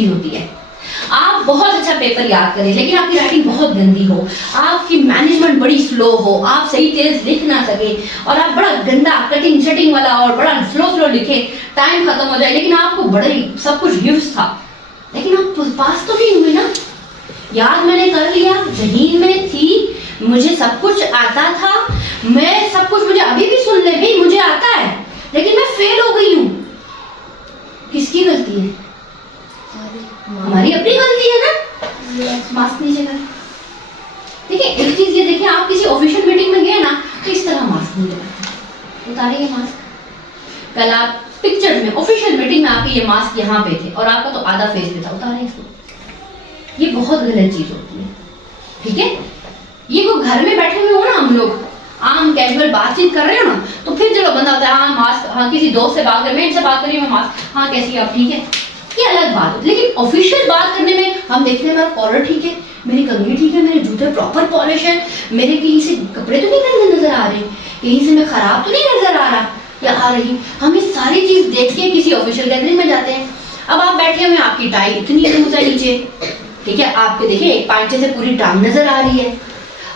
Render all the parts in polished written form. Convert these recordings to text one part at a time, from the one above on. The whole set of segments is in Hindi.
चीज होती है। आप बहुत अच्छा पेपर याद करें लेकिन आपकी राइटिंग बहुत गंदी हो, आपकी मैनेजमेंट बड़ी स्लो हो, आप सही तेज लिख ना सके और आप बड़ा गंदा कटिंग शटिंग वाला और बड़ा स्लो लिखे, टाइम खत्म हो जाए लेकिन आपको बड़ा ही सब कुछ गिफ्ट था लेकिन आप पास तो नहीं हुए ना। याद मैंने कर लिया, जहीन में थी, मुझे सब कुछ आता था, मैं सब कुछ, मुझे अभी भी सुन ले भाई मुझे आता है लेकिन मैं फेल हो गई हूँ। किसकी गलती है? हमारी अपनी गलती है ना। मास्क नीचे कर। देखिए एक चीज ये देखिए, आप किसी ऑफिशियल मीटिंग में गए ना तो इस तरह मास्क नहीं लगाते, उतारेंगे मास्क। कल आप पिक्चर में ऑफिशियल मीटिंग में आपके ये मास्क यहाँ पे थे और आपका तो आधा फेस पे था, उतारे इसको। ये बहुत गलत चीज होती है, ठीक है। ये को घर में बैठे हुए हो ना, हम लोग आम कैजुअल बातचीत कर रहे हो ना, तो फिर चलो बंदा होता है हाँ मास्क, हाँ किसी दोस्त से बात कर, मैं इनसे बात कर रही हूँ मास्क, हाँ कैसी आप, ठीक है, ये अलग बात है। लेकिन ऑफिशियल बात करने में हम देखते हैं मेरा कॉलर ठीक है, मेरी कंघी ठीक है, मेरे जूते प्रॉपर पॉलिश है, मेरे कहीं से कपड़े तो नहीं गंदे नजर आ रहे, कहीं से मैं खराब तो नहीं नजर आ रहा या आ रही। हम ये सारी चीज देख के किसी ऑफिशियल गैदरिंग में जाते हैं। अब आप बैठे हुए, आपकी टाई इतनी है नीचे, ठीक है, आपके देखिए एक पांचे से पूरी टांग नजर आ रही है,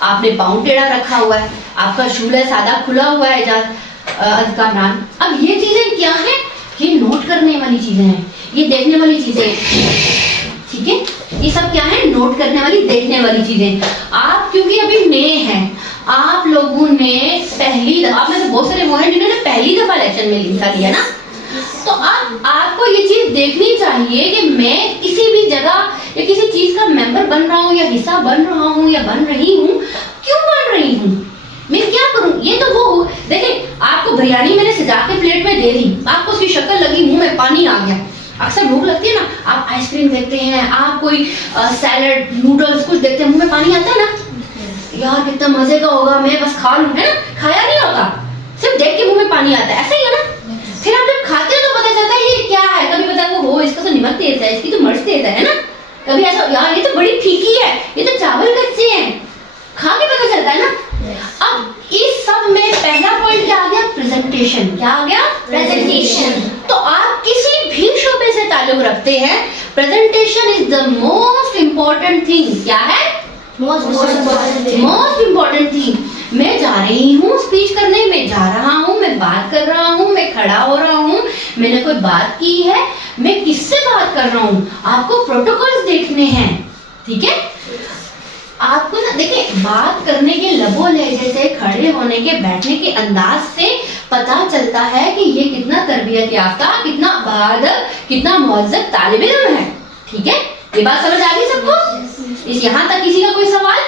आपने पाँव टेढ़ा रखा हुआ है, आपका शूल है सादा खुला हुआ है कामरान। अब ये चीजें क्या है? ये नोट करने वाली चीजें हैं, ये देखने वाली चीजें, ठीक है, ये सब क्या है? नोट करने वाली, देखने वाली चीजें। आप क्योंकि अभी नए हैं, आप लोगों ने पहली दफा, आप में से बहुत सारे वो हैं जिन्होंने पहली दफा इलेक्शन में हिस्सा लिया ना, तो आपको ये चीज देखनी चाहिए कि मैं किसी भी जगह या किसी चीज का मेंबर बन रहा हूँ या हिस्सा बन रहा हूँ या बन रही हूँ, क्यों बन रही हूँ, मैं क्या करूँ। ये तो वो देखिए, आपको बिरयानी मैंने सजा के प्लेट में दे दी, आपको उसकी शक्ल लगी, मुंह में पानी आ गया। अक्सर भूख लगती है ना, आप आइसक्रीम देखते हैं, आप कोई सैलड नूडल्स कुछ देखते हैं, मुंह में पानी आता है ना, यार कितना मजे का होगा, मैं बस खा लूं, है ना, खाया नहीं होता, सिर्फ देख के मुंह में पानी आता है, ऐसा ही है ना। फिर आप जब खाते हो तो पता चलता है ये क्या है, कभी पता है वो इसका तो नमक तेज है, इसकी तो मिर्च तेज है ना, कभी ऐसा यार ये तो बड़ी फीकी है, ये तो चावल कच्चे हैं, खा के पता चलता है ना। अब इस सब में पहला पॉइंट क्या आ गया? प्रेजेंटेशन। क्या आ गया? प्रेजेंटेशन। तो आप किसी भी शोबे से ताल्लुक रखते हैं, presentation is the most important thing. क्या है? Most important thing. मैं जा रही हूँ स्पीच करने, मैं जा रहा हूँ, मैं बात कर रहा हूँ, मैं खड़ा हो रहा हूँ, मैंने कोई बात की है, मैं किससे बात कर रहा हूँ, आपको प्रोटोकॉल्स देखने हैं, ठीक है। आपको ना देखिए, बात करने के लबो लहजे से, खड़े होने के, बैठने के अंदाज से पता चलता है कि ये कितना तरबियत याफ्ता, कितना बहादुर, कितना मुअज्जब तालिब इल्म है, ठीक है। ये बात समझ आ गई सबको? इस यहाँ तक किसी का कोई सवाल?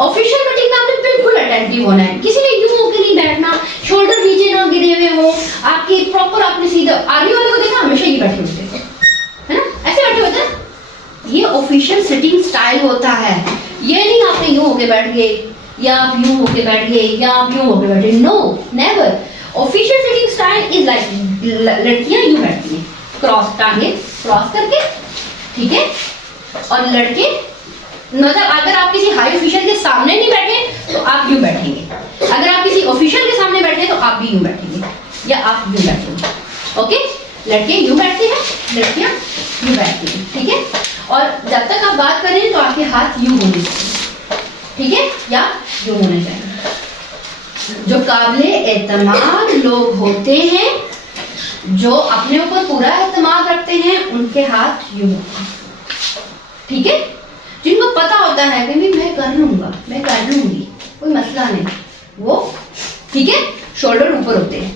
ऑफिशियल मीटिंग में आपने बिल्कुल अटेंटिव होना है, किसी ने यूं होकर नहीं बैठना, शोल्डर नीचे ना गिरे हुए हो, आपकी प्रॉपर, आपने सीधा, आगे वाले को देखा हमेशा ये बैठे होते हैं, है ना, ऐसे बैठे होते हैं। ये ऑफिशियल सिटिंग स्टाइल होता है। ये नहीं आपने यूं होके बैठ गए या आप यूं होके बैठ गए या आप यूं होके बैठे, no never. Official sitting style is like, लड़कियां यूं बैठती हैं, क्रॉस टांगे क्रॉस करके, ठीक है, और लड़के, मतलब अगर आप किसी हाई ऑफिशियल के सामने नहीं बैठे तो आप यूं बैठेंगे, अगर आप किसी ऑफिशियल के सामने बैठे तो आप भी यूं बैठेंगे या आप यूं बैठेंगे, ओके। लड़के यूं बैठते हैं, लड़कियां यूं बैठती हैं, ठीक है। और जब तक आप बात कर रहे हैं तो आपके हाथ यूं होने चाहिए, ठीक है, या यूं होने चाहिए। जो काबिले एतमाद लोग होते हैं, जो अपने ऊपर पूरा एतमाद रखते हैं, उनके हाथ यूं होते हैं, ठीक है। जिनको पता होता है कि मैं कर लूंगा, मैं कर लूंगी, कोई मसला नहीं, वो, ठीक है, शोल्डर ऊपर होते हैं,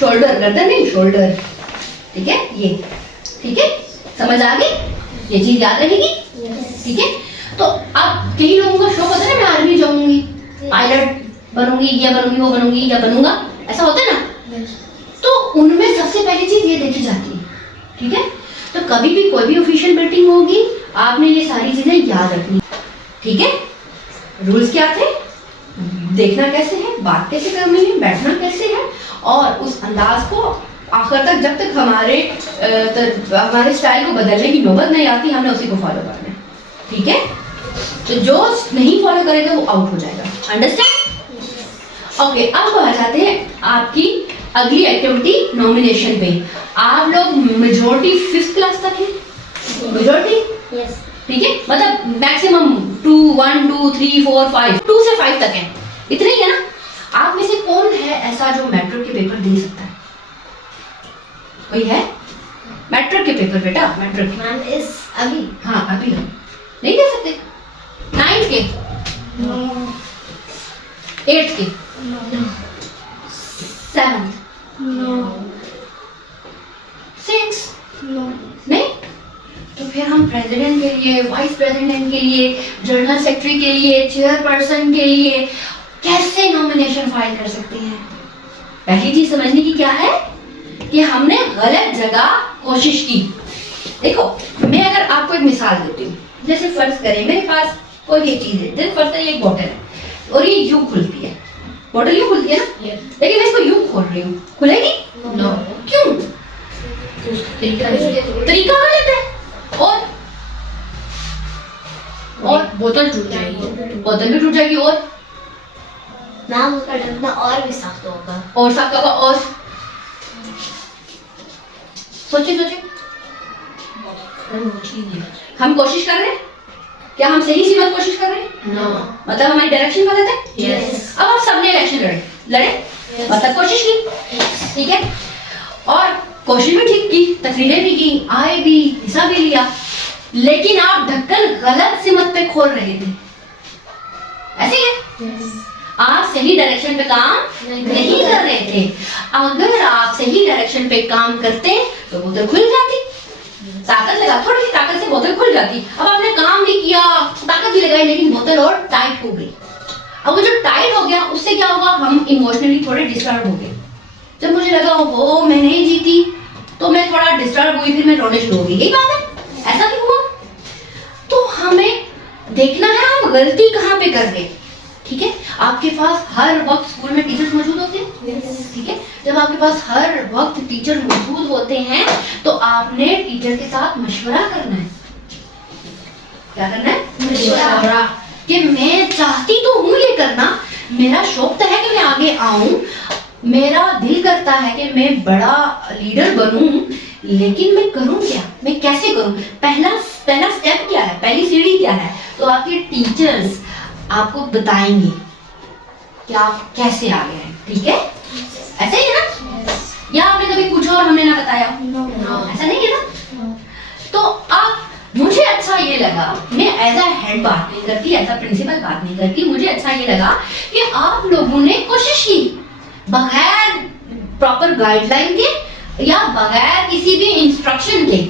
शोल्डर गर्दन नहीं, शोल्डर, ठीक है, ये, ठीक है, समझ आ गई? ये चीज याद रहेगी, ठीक है। तो अब कई लोगों का शौक होता है ना, मैं आर्मी जाऊंगी, पायलट बनूंगी, ये बनूंगी, वो बनूंगी, या बनूंगा, ऐसा होता है ना, तो उनमें सबसे पहली चीज ये देखी जाती है, ठीक है। तो कभी भी कोई भी ऑफिशियल मीटिंग होगी, आपने ये सारी चीजें याद रखनी, ठीक है। रूल्स क्या थे? देखना कैसे है, बात कैसे करनी है, बैठना कैसे है, और उस अंदाज को आखिर तक, जब तक हमारे स्टाइल को बदलने की नौबत नहीं आती, हमने उसी को फॉलो करना है, ठीक है। तो जो नहीं फॉलो करेगा वो आउट हो जाएगा, अंडरस्टैंड? ओके, अब आ जाते हैं आपकी अगली एक्टिविटी नॉमिनेशन पे। आप लोग मेजोरिटी 5th क्लास तक है, मेजोरिटी ठीक है, मतलब मैक्सिमम 2 1 2 3 4 5 2 से 5 तक है, इतने ही है ना। आप में से कौन है ऐसा जो मैट्रिक के पेपर दे सकता है? कोई है मैट्रिक के पेपर? बेटा मैट्रिक मैम इस अभी हाँ अभी हम नहीं दे सकते। 9th के, 8th के, 7th, 6th नहीं, तो फिर हम प्रेसिडेंट के लिए, वाइस प्रेसिडेंट के लिए, जनरल सेक्रेटरी के लिए, चेयरपर्सन के लिए कैसे नॉमिनेशन फाइल कर सकते हैं? पहली चीज समझने की क्या है कि हमने गलत जगह कोशिश की। देखो मैं अगर आपको एक मिसाल देती हूँ, जैसे फर्ज करें मेरे पास कोई भी चीज है, जैसे फर्ज करें एक बोतल है और ये यूं खुलती है, बोतल यूं खुलती है ना, लेकिन मैं इसको यूं खोल रही हूँ, खुलेगी? नो। क्यों? तरीका गलत है। और बोतल टूट जाएगी, बोतल भी टूट जाएगी और मैम उसका ढक्कन और भी सख्त होगा, और सब होगा। और सोचिए हम कोशिश कर रहे हैं क्या? हम सही सीमा कोशिश कर रहे हैं? नो। मतलब हमारी डायरेक्शन गलत है। यस। अब आप सबने इलेक्शन लड़े मतलब कोशिश की, ठीक है, और कोशिश भी ठीक की, तकरीरें भी की, आए भी, हिस्सा भी लिया, लेकिन आप ढक्कन गलत सिमत पे खोल रहे थे, ऐसे ही है। आप सही डायरेक्शन पे काम नहीं कर रहे थे। अगर आप सही डायरेक्शन पे काम करते तो बोतल खुल जाती, ताकत लगा, थोड़ी सी ताकत से बोतल खुल जाती। अब आपने काम भी किया, ताकत भी लगाई, लेकिन बोतल और टाइट हो गई। अब वो जो टाइट हो गया उससे क्या होगा? हम इमोशनली थोड़े डिस्टर्ब हो गए। जब मुझे लगा वो मैं नहीं जीती तो मैं थोड़ा डिस्टर्ब हुई, फिर मैं रोने शुरू हो गई। यही बात है, ऐसा क्यों हुआ? तो हमें देखना है हम गलती कहाँ पे कर रहे। ठीक है, आपके पास हर वक्त स्कूल में टीचर्स मौजूद होते हैं, ठीक है, जब आपके पास हर वक्त टीचर मौजूद होते हैं तो आपने टीचर के साथ मशवरा करना है। क्या करना है? मशवरा। कि मैं चाहती तो हूँ ये करना, मेरा शौक तो है कि मैं आगे आऊं, मेरा दिल करता है कि मैं बड़ा लीडर बनूं, लेकिन मैं करूं क्या, मैं कैसे करूं? पहला स्टेप क्या है, पहली सीढ़ी क्या है? तो आपके टीचर्स आपको बताएंगे कि आप कैसे आगे हैं, ठीक है? ऐसा ही है ना? या आपने कभी कुछ और हमें ना बताया? ऐसा नहीं है ना? तो आप, मुझे अच्छा ये लगा, मैं एज अ हेड बात नहीं करती, एज अ प्रिंसिपल बात नहीं करती, मुझे अच्छा ये लगा कि आप लोगों ने कोशिश की बगैर प्रॉपर गाइडलाइन के या बगैर किसी भी इंस्ट्रक्शन के,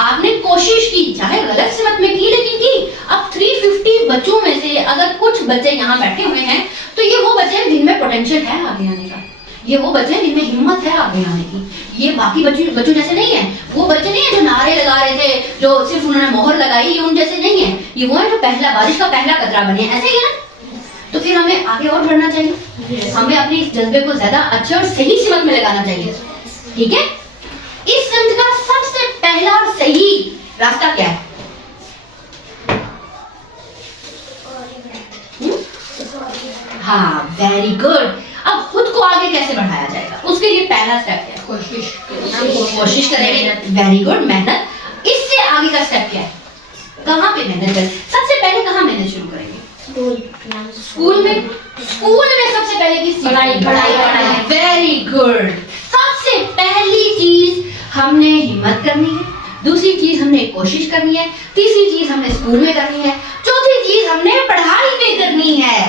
आपने कोशिश की, चाहे गलत सिमत में की, लेकिन की। अब 350 बच्चों में से अगर कुछ बच्चे यहाँ बैठे हुए हैं तो ये वो बच्चे हैं जिनमें पोटेंशियल है आगे आने का, ये वो बच्चे हैं जिनमें हिम्मत है आगे आने की। ये बाकी बच्चों जैसे नहीं है, वो बच्चे नहीं है जो नारे लगा रहे थे, जो सिर्फ उन्होंने मोहर लगाई, ये उन जैसे नहीं है, ये वो है जो पहला बारिश का पहला कतरा बने, ऐसे ही है ना? तो फिर हमें आगे और बढ़ना चाहिए, हमें अपने इस जज्बे को ज्यादा अच्छे और सही सिमत में लगाना चाहिए, ठीक है? इस सिमत का सबसे पहला और सही रास्ता क्या है? हाँ, वेरी गुड। अब खुद को आगे कैसे बढ़ाया जाएगा, उसके लिए पहला स्टेप क्या है? कोशिश करेंगे, वेरी गुड, मेहनत। इससे आगे का स्टेप क्या है? कहाँ पे मेहनत करें? सबसे पहले कहाँ मेहनत शुरू करेंगे? स्कूल में। स्कूल में सबसे पहले किस पढ़ाई। Very good. सबसे पहली चीज हमने हिम्मत करनी है, दूसरी चीज हमने कोशिश करनी है, तीसरी चीज हमने स्कूल में करनी है, चौथी चीज हमने पढ़ाई में करनी है।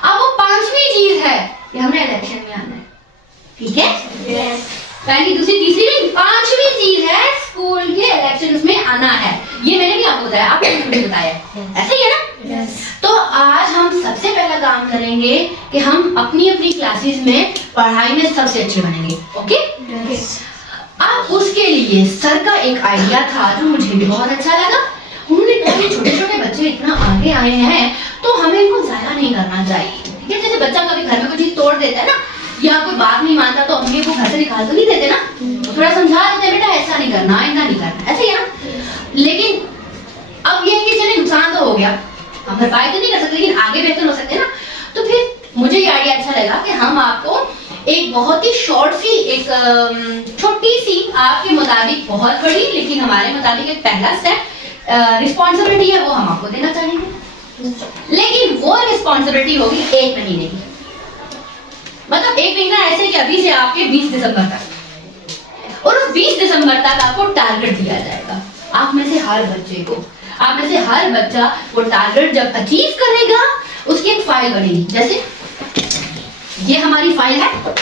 अब वो पांचवी चीज है कि हमने इलेक्शन में आना है, ठीक है? पहली, दूसरी, तीसरी नहीं, पांचवी चीज है स्कूल के इलेक्शंस में आना है। ये मैंने भी आपको बताया, आपने मुझे बताया, ऐसे ही है ना? तो आज हम सबसे पहला काम करेंगे कि हम अपनी अपनी क्लासेस में पढ़ाई में सबसे अच्छे बनेंगे, ओके? अब उसके लिए सर का एक आइडिया था जो मुझे भी बहुत अच्छा लगा। उन्होंने कहा कि छोटे छोटे बच्चे इतना आगे आए हैं तो हमें इनको जाया नहीं करना चाहिए, ठीक है? जैसे बच्चा कभी घर में कोई चीज तोड़ देता है ना, या कोई बात नहीं मानता तो हम वो घर से निकाल तो नहीं देते ना, थोड़ा समझा देते हैं, बेटा ऐसा नहीं करना, ऐसा नहीं करना, ऐसे ही है ना? लेकिन अब ये कि चले नुकसान तो हो गया, हम भरपाई तो नहीं कर सकते, लेकिन आगे बेहतर हो सकते हैं ना। तो फिर मुझे ये आइडिया अच्छा लगा कि हम आपको एक बहुत ही शॉर्ट सी एक छोटी सी, आपके मुताबिक बहुत बड़ी, लेकिन हमारे मुताबिक एक पहला स्टेप रिस्पॉन्सिबिलिटी है, वो हम आपको देना चाहेंगे। लेकिन वो रिस्पॉन्सिबिलिटी होगी 1 महीने की, मतलब 1 महीना ऐसे कि अभी से आपके 20 दिसंबर तक, और उस 20 दिसंबर तक आपको टारगेट दिया जाएगा। आप में से हर बच्चे को, आप में से हर बच्चा वो टारगेट जब अचीव करेगा, उसकी एक फाइल बनेगी। जैसे ये हमारी फाइल है,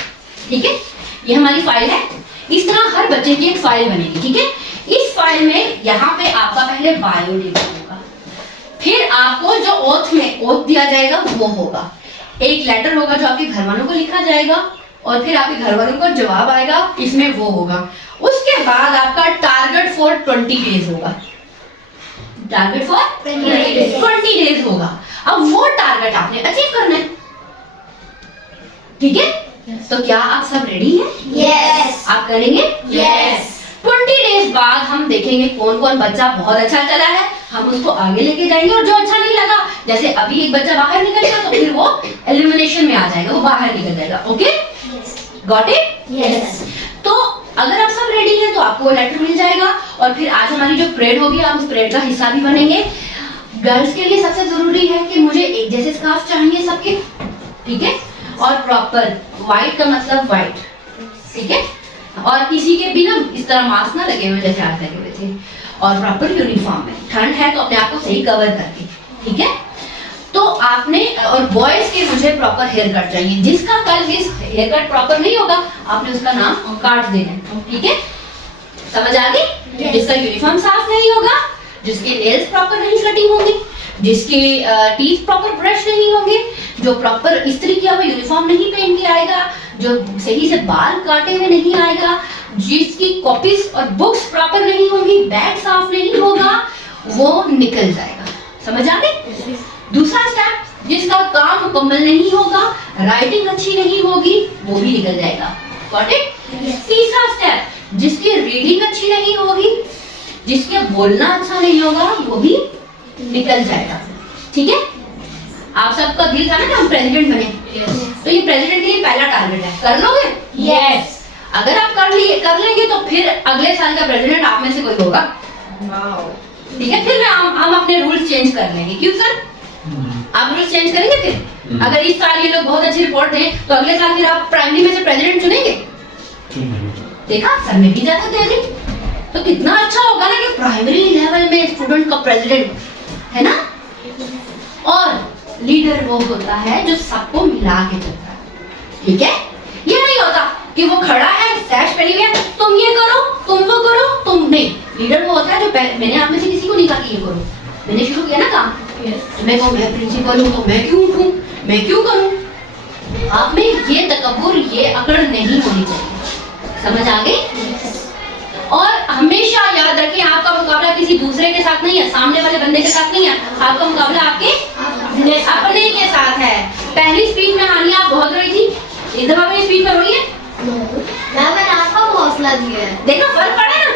ठीक है, ये हमारी फाइल है। इस तरह हर बच्चे की एक फाइल बनेगी, ठीक है। इस फाइल में यहाँ पे आपका पहले बायोडेटा होगा, फिर आपको जो ओथ में ओथ दिया जाएगा वो होगा, एक लेटर होगा जो आपके घर वालों को लिखा जाएगा, और फिर आपके घर वालों को जवाब आएगा, इसमें वो होगा। उसके बाद आपका टारगेट फॉर 20 डेज होगा, टारगेट फॉर 20 डेज होगा। अब वो टारगेट आपने अचीव करना है, ठीक है। तो क्या आप सब रेडी हैं? यस। आप करेंगे? यस। 20 डेज बाद हम देखेंगे कौन कौन बच्चा बहुत अच्छा चला है, हम उसको आगे लेके जाएंगे, और जो अच्छा नहीं लगा, जैसे अभी एक बच्चा बाहर निकल गया, तो फिर वो एलिमिनेशन में आ जाएगा, वो बाहर निकल जाएगा। Okay, got it? यस। तो अगर आप सब रेडी हैं तो आपको लेटर मिल जाएगा, और फिर आज हमारी जो परेड होगी, आप उस परेड का हिस्सा भी बनेंगे। गर्ल्स के लिए सबसे जरूरी है कि मुझे एक जैसे स्कार्फ चाहिए सबके, ठीक है, और प्रॉपर व्हाइट का मतलब व्हाइट, ठीक है, और किसी के भी ना इस तरह मास्क ना लगे हुए जैसे आज लगे हुए थे, और प्रॉपर यूनिफॉर्म में, ठंड है तो अपने आप को सही कवर करके, ठीक है। तो आपने, और बॉयज के मुझे प्रॉपर हेयर कट चाहिए, जिसका कल हेयर कट प्रॉपर नहीं होगा, आपने उसका नाम काट देना है, ठीक है, समझ आ गई? जिसका यूनिफॉर्म साफ नहीं होगा, जिसके नेल्स प्रॉपर नहीं कटिंग होंगी, जिसके टीथ प्रॉपर ब्रश नहीं होंगे, जो प्रॉपर इस्त्री किया हुआ यूनिफॉर्म नहीं पहन के आएगा, जो सही से बाल काटे हुए नहीं आएगा, जिसकी कॉपीज और बुक्स प्रॉपर नहीं होंगी, बैग साफ नहीं होगा, वो निकल जाएगा। समझ आ गई? दूसरा स्टेप, जिसका काम मुकम्मल नहीं होगा, राइटिंग अच्छी नहीं होगी, वो भी निकल जाएगा। Got it? तीसरा स्टेप, जिसकी रीडिंग अच्छी नहीं होगी, जिसके बोलना अच्छा नहीं होगा, वो भी निकल जाएगा, ठीक है। आप सबका दिल था ना कि हम प्रेसिडेंट बने, तो ये प्रेसिडेंट के लिए पहला टारगेट है, कर लोगे? यस। अगर आप कर लेंगे तो फिर अगले साल का प्रेसिडेंट आप में से कोई होगा, ठीक है। फिर हम अपने रूल्स चेंज कर लेंगे। क्यों सर? आप रूल्स चेंज करेंगे फिर? अगर इस साल ये लोग बहुत अच्छी रिपोर्ट दें, तो अगले साल फिर आप प्राइमरी में से प्रेसिडेंट चुनेंगे। देखा, सर ने भी ज्यादा तैयारी, तो कितना अच्छा होगा ना कि प्राइमरी लेवल में स्टूडेंट का प्रेसिडेंट है ना। और लीडर वो होता है जो सबको मिला के चलता है, ठीक है। ये नहीं होता कि वो खड़ा है, सैश पहनी हुई है, तुम ये करो, तुम वो करो, तुम नहीं। लीडर वो होता है जो मैंने आप में से किसी को नहीं कहा कि ये करो, मैंने शुरू किया ना काम, मैं कहूँ मैं प्रिंसिपल हूँ तो मैं क्यों उठूं, मैं क्यों करूं। आप में ये तकब्बुर, ये अकड़ नहीं होनी चाहिए। समझ आ गई? और हमेशा याद रखें, आपका मुकाबला किसी दूसरे के साथ नहीं है, सामने वाले बंदे के साथ नहीं है, आपका मुकाबला आपके अपने के साथ है। पहली स्पीच में हानिया आप बहुत रोई थी, इस दफा मेरी स्पीच में रोई है? मैंने आपको हौसला दिया है। देखा फर्क पड़ा ना।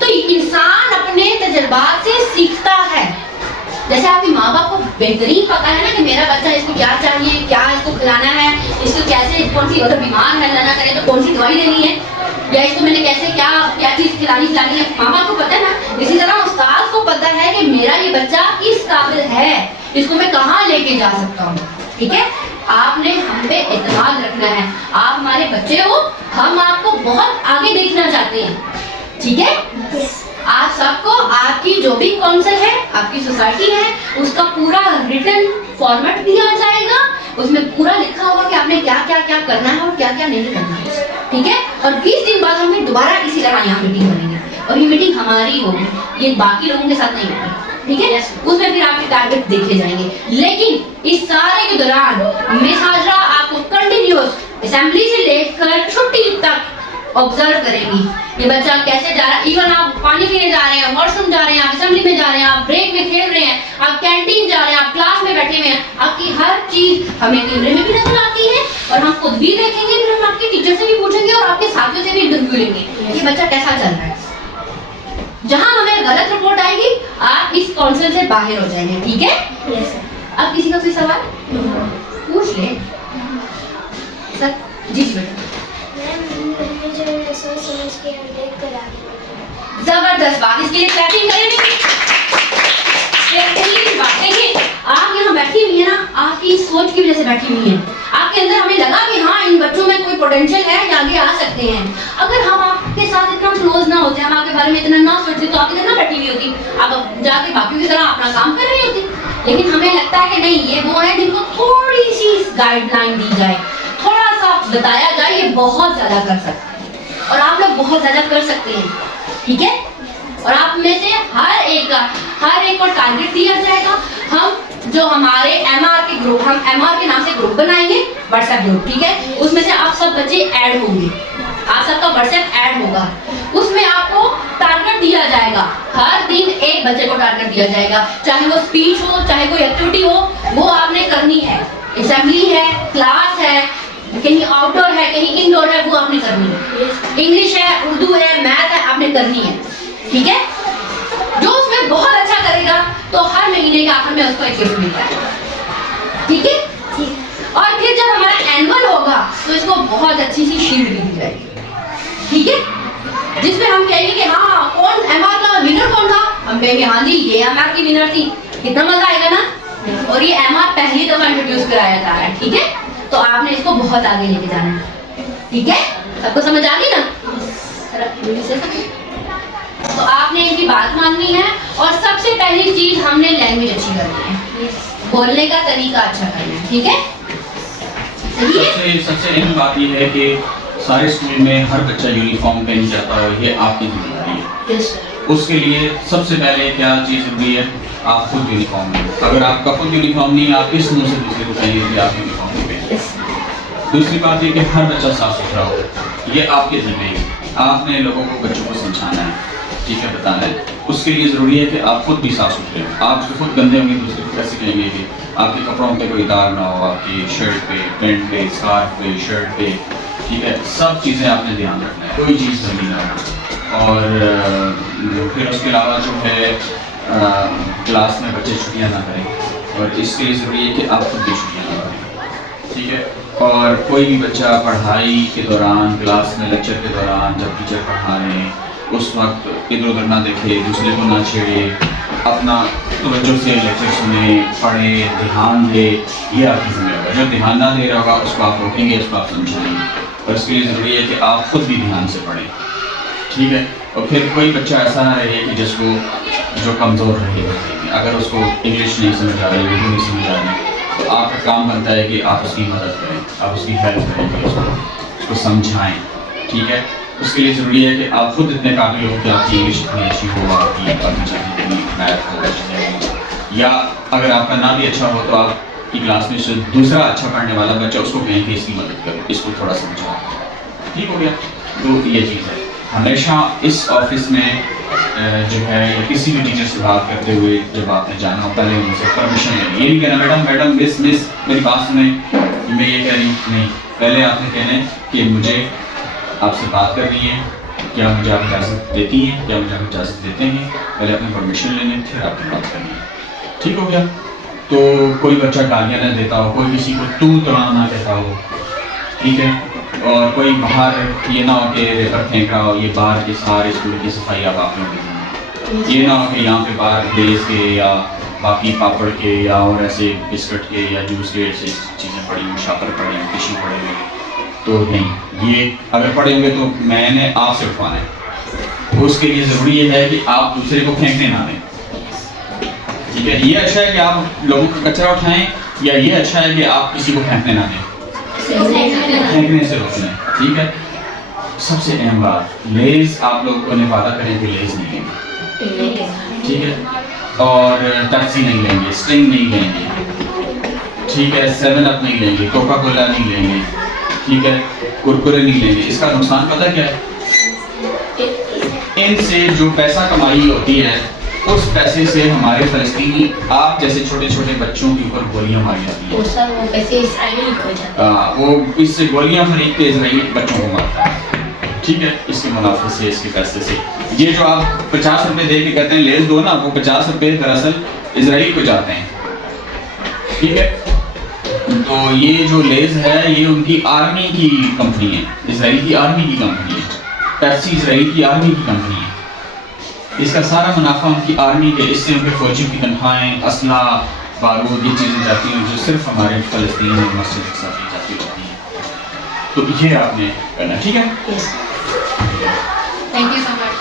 तो इंसान अपने तजुर्बात से सीखता है। जैसे आपकी माँ बाप को बेहतरीन पता है ना कि मेरा बच्चा इसको क्या चाहिए, क्या इसको खिलाना है, इसको कैसे, कौन सी, अगर बीमार है अल्लाह ना करे तो कौन सी दवाई देनी है, या इसको मैंने कैसे क्या चीज खिलानी है, माँ बाप को पता है ना। इसी तरह उस्ताद को पता है कि मेरा ये बच्चा किस काबिल है, इसको मैं कहाँ लेके जा सकता हूँ, ठीक है। आपने हम पे एतमाद रखना है। आप हमारे बच्चे हो, हम आपको बहुत आगे देखना चाहते हैं, ठीक है। आप सबको आपकी जो भी काउंसिल है, आपकी सोसाइटी है, उसका पूरा रिटन फॉर्मेट दिया जाएगा, उसमें पूरा लिखा होगा कि आपने क्या क्या क्या करना है और क्या क्या नहीं करना है, ठीक है। और 20 दिन बाद हम फिर दोबारा इसी तरह यहाँ मीटिंग करेंगे, और ये मीटिंग हमारी होगी, ये बाकी लोगों के साथ नहीं होगी, ठीक है। उसमें फिर आपके टारगेट देखे जाएंगे। लेकिन इस सारे के दौरान मिस हाजरा आपको कंटिन्यूअस असेंबली से लेकर छुट्टी तक ऑब्जर्व करेंगी, ये बच्चा कैसे जा रहा है। इवन आप पानी पीने जा रहे हैं, वॉशरूम जा रहे हैं, आप असेंबली में जा रहे हैं, आप ब्रेक में खेल रहे हैं, आप कैंटीन जा रहे हैं, आप क्लास में बैठे हुए हैं, आपकी हर चीज हमें कैमरे में भी नजर आती है, और हम खुद भी देखेंगे, फिर हम आपके टीचर से भी पूछेंगे और आपके साथियों से भी इंटरव्यू लेंगे, ये बच्चा कैसा चल रहा है। जहां हमें गलत रिपोर्ट आएगी, आप इस काउंसिल से बाहर हो जाएंगे, ठीक है। अब किसी का कोई सवाल पूछ ले सर? जी बेटा। टीचर ने सोच समझ के और देख कर आगे बढ़ाया। जबरदस्त बात, इसके लिए क्लैपिंग करें नहीं। बात देखिए, आप यहाँ बैठी हुई है ना, आपकी सोच की वजह से बैठी हुई है। आपके अंदर हमें लगा कि हाँ इन बच्चों में कोई पोटेंशियल है, ये आगे आ सकते हैं। अगर हम आपके साथ इतना क्लोज ना होते, हम आपके बारे में इतना ना सोचते, तो आप इधर ना बैठी हुई होती, आप जाके बाकियों की तरह अपना काम कर रही होती। लेकिन हमें लगता है कि नहीं, ये वो है जिनको थोड़ी सी गाइडलाइन दी जाए, थोड़ा सा बताया जाए, ये बहुत ज्यादा कर सकते हैं और आप लोग बहुत ज्यादा कर सकते हैं, ठीक है। और आप में से हर एक को टारगेट दिया जाएगा। हम जो हमारे MR के ग्रुप, हम MR के नाम से ग्रुप बनाएंगे, व्हाट्सएप ग्रुप, ठीक है। उसमें से आप सब बच्चे ऐड होंगे, आप सबका व्हाट्सएप ऐड होगा। उसमें आपको टारगेट दिया जाएगा, हर दिन एक बच्चे को टारगेट दिया जाएगा, चाहे वो स्पीच हो, चाहे कोई एक्टिविटी हो, वो आपने करनी है। असेंबली है, क्लास है, कहीं आउटडोर है, कहीं इंडोर है, वो आपने करनी है। इंग्लिश है, उर्दू है, मैथ है, आपने करनी है, ठीक है। जो उसमें बहुत अच्छा करेगा तो हर महीने के आखिर में उसको एक गिफ्ट मिलता है, ठीक है। और फिर जब हमारा एनुअल होगा तो इसको बहुत अच्छी सी शील्ड भी दी जाएगी, ठीक है, जिसमें हम कहेंगे कि हाँ कौन MR का विनर कौन था, हम कहेंगे हाँ जी ये MR की विनर थी। कितना मजा आएगा ना। और ये MR पहली दफा इंट्रोड्यूस कराया जा रहा है, ठीक है। तो आपने इसको बहुत आगे लेके जाना है, ठीक है। सबको समझ आ गई ना। तो आपने इनकी बात माननी है और सबसे पहली चीज हमने लैंग्वेज अच्छी करनी है, बोलने का तरीका अच्छा करना है, ठीक है। सबसे अहम बात यह है कि सारे स्कूल में हर बच्चा यूनिफॉर्म पहन जाता हो, ये आपकी जिम्मेदारी है। उसके लिए सबसे पहले क्या चीज़ जरूरी है, आप खुद यूनिफॉर्म लें। अगर आपका खुद यूनिफॉर्म नहीं है, आप इस मुंह से दूसरे को कहेंगे कि आप यूनिफॉर्म नहीं पहने। दूसरी बात ये कि हर बच्चा साफ सुथरा हो, ये आपके जिम्मे है। आपने लोगों को, बच्चों को समझाना है, ठीक है, बताना है। उसके लिए ज़रूरी है कि आप खुद भी साफ सुथरे हो। आप जो खुद गंदे होंगे दूसरे को कैसे कहेंगे कि आपके कपड़ों पे कोई दाग ना हो, आपकी शर्ट पे, पैंट पे, स्कार्फ पे, शर्ट पे, ठीक है। सब चीज़ें आपने ध्यान रखना है, कोई चीज़ गंदी ना हो। और फिर उसके अलावा जो है क्लास में बच्चे छुट्टियाँ ना करें, और इसके लिए ज़रूरी है कि आप खुद भी छुट्टियाँ ना करें, ठीक है। और कोई भी बच्चा पढ़ाई के दौरान, क्लास में लेक्चर के दौरान, जब टीचर पढ़ा रहे हैं उस वक्त इधर उधर ना देखे, दूसरे को ना छेड़े, अपना तवज्जो से लेक्चर सुने, पढ़े, ध्यान दे, ये आपकी जिम्मेदारी है। जो ध्यान ना दे रहा होगा उसको आप रोकेंगे, उसको आप समझाएंगे। और इसके लिए ज़रूरी है कि आप खुद भी ध्यान से पढ़ें, ठीक है। और फिर कोई बच्चा ऐसा ना रहे कि जिसको जो कमज़ोर रहे, अगर उसको इंग्लिश नहीं समझ आ रही, उर्दू नहीं समझ आ रही, तो आपका काम बनता है कि आप उसकी मदद करें, आप उसकी हेल्प करेंगे, उसको समझाएं, ठीक है। उसके लिए ज़रूरी है कि आप खुद इतने काबिल हो कि आपकी इंग्लिश इतनी अच्छी हो, आपकी मैथ हो, या अगर आपका ना भी अच्छा हो तो आपकी क्लास में से दूसरा अच्छा पढ़ने वाला बच्चा, उसको कहें कि इसकी मदद करो, इसको थोड़ा समझाओ, ठीक हो गया। तो ये चीज़ है, हमेशा इस ऑफिस में जो है या किसी भी टीचर से बात करते हुए जब आपने जाना हो, पहले उनसे परमिशन लेनी। ये नहीं कहना मैडम मैडम मिस मिस मेरी बात सुने, मैं ये कह रही हूँ, नहीं। पहले आपने कहना है कि मुझे आपसे बात करनी है, क्या मुझे आप इजाज़त देती हैं, क्या मुझे आप इजाज़त देते हैं। पहले अपनी परमिशन लेनी, फिर आपकी बात करनी है, ठीक हो गया। तो कोई बच्चा गालियाँ ना देता हो, कोई किसी को तू तड़ाम ना कहता हो, ठीक है। और कोई बाहर ये ना हो कि रेपर फेंक रहा हो, ये बाहर के सारे स्कूल की सफाई आप लोगों की, ये ना हो कि यहाँ पे बाहर लेस के या बाकी पापड़ के या और ऐसे बिस्किट के या जूस के ऐसे चीज़ें पड़ी हुई, शापर पड़े हुए, टिश्यू पड़े हुए, तो नहीं, ये अगर पड़े होंगे तो मैंने आपसे उठवाना है। उसके लिए ज़रूरी ये है कि आप दूसरे को फेंकने ना दें, ठीक है। ये अच्छा है कि आप लोगों का कचरा उठाएं, या ये अच्छा है कि आप किसी को फेंकने ना दें, फेंकने से रोकना, ठीक है। सबसे अहम बात, लेज आप लोगों ने वादा करें कि लेज नहीं लेंगे, ठीक है। और टैक्सी नहीं लेंगे, स्ट्रिंग नहीं लेंगे, ठीक है। 7 अप नहीं लेंगे, कोका कोला नहीं लेंगे, ठीक है। कुरकुरे नहीं लेंगे। इसका नुकसान पता क्या है, इनसे जो पैसा कमाई होती है उस पैसे से हमारे फलस्तीनी आप जैसे छोटे छोटे बच्चों के ऊपर गोलियां मारी जाती हैं। वो पैसे इजराइल को जाते हैं। वो इससे गोलियां खरीद के इजराइल बच्चों को मारता है, ठीक है। इसके मुनाफे से, इसके पैसे से, ये जो आप 50 रुपए दे के कहते हैं लेस दो ना, वो 50 रुपए दरअसल इजराइल को जाते हैं, ठीक है। तो ये जो लेस है ये उनकी आर्मी की कंपनी है, इजराइल की आर्मी की कंपनी है, पेप्सी इसराइल की आर्मी की कंपनी है, इसका सारा मुनाफा उनकी आर्मी के, इससे उनके फौजी की तनख्वाहें, असला, बारूद, ये चीज़ें जाती हैं जो सिर्फ हमारे फ़लस्तीन में मस्जिद के साथ जाती रहती हैं। तो ये आपने करना, ठीक है। Yes. Thank you so much.